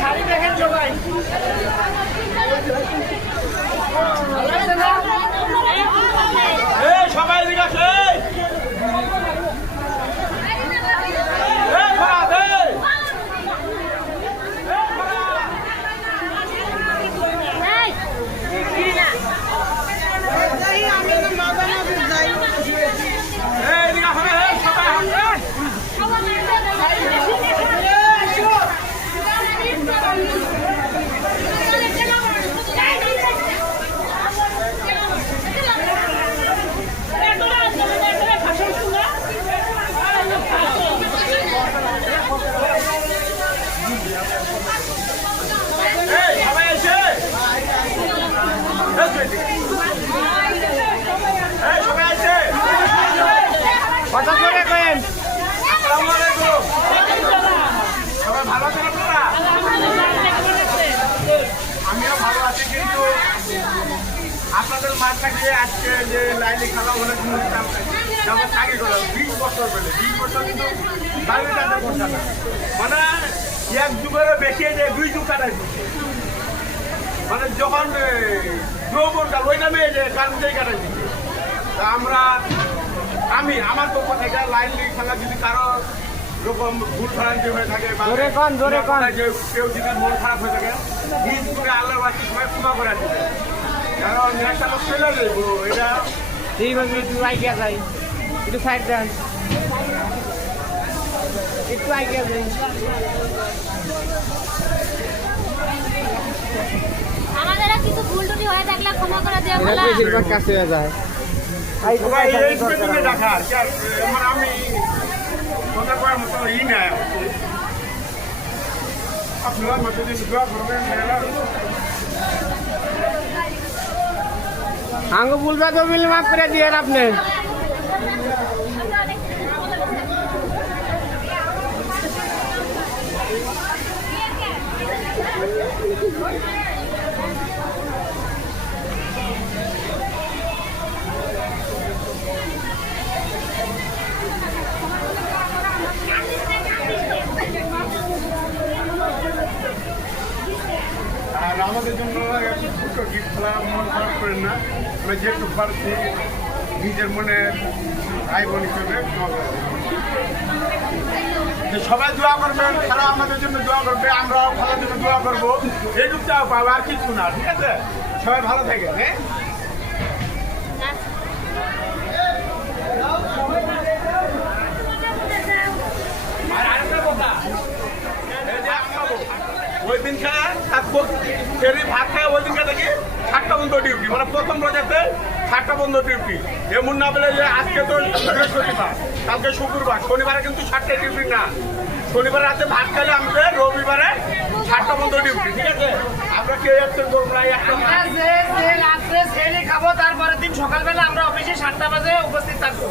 শাড়ি দেখেন সবাই। মাঠটাকে আজকে যে লাইনে খেলা অনেক যেমন আগে করে বিশ বছর বেলে বিশ বছর কিন্তু বাইরে কাটা করছে না মানে এক যুগেরও বেশি যে দুই যুগ কাটাই মানে যখন যৌবনটা ওই নামে যে কারণটাই কাটাই দিচ্ছে তা আমরা আমি আমার পক্ষ থেকে লাইন লিগ খেলা যদি কারও রকম ভুল ভ্রান্তি হয়ে থাকে কেউ যদি মন খারাপ হয়ে থাকে নিজ করে আল্লাহর বাসী সবাই ক্ষমা করে দিবে। ঠিক আছে একটু আইডিয়া যাই একটু সাইড দেন একটু যাই আমাদের কিছু ভুল টুটি হয়ে থাকলে ক্ষমা করে দেওয়া বেশিরভাগ কাছে হয়ে যায় আমার আমি কথা মতো ই নাই আপনারা মতো দোয়া করবেন মেয়েরা আঙ্গু বলবে তো বিল মাফ করে দিয়ে আপনি আমাদের জন্য ছোটো গীত খেলা মন খারাপ করেন না। আমরা যেহেতু পারছি নিজের মনে ভাই বোন হিসেবে সবাই দোয়া করবেন খেলা আমাদের জন্য দোয়া করবে, আমরাও খেলার জন্য দোয়া করব। এইটুকটাও পাবো আর কিছু না, ঠিক আছে? সবাই ভালো থাকেন হ্যাঁ আর আরেকটা কথা এই যে আপনার ওই দিনটা থাকব ফেরি ভাত খায় ওই দিনটা থেকে সাতটা বন্ধ ডিউটি মানে প্রথম রোজাতে সাতটা বন্ধ ডিউটি এমন না বলে যে আজকে তো বৃহস্পতিবার কালকে শুক্রবার, শনিবারে কিন্তু সাতটা ডিউটি না। শনিবার রাতে ভাত খাইলে আমাদের রবিবারে সাতটা বন্ধ ডিউটি ঠিক আছে? আমরা কে একটা করব না রাত্রে খাব, তারপরের দিন সকালবেলা আমরা অফিসে সাতটা বাজে উপস্থিত থাকব।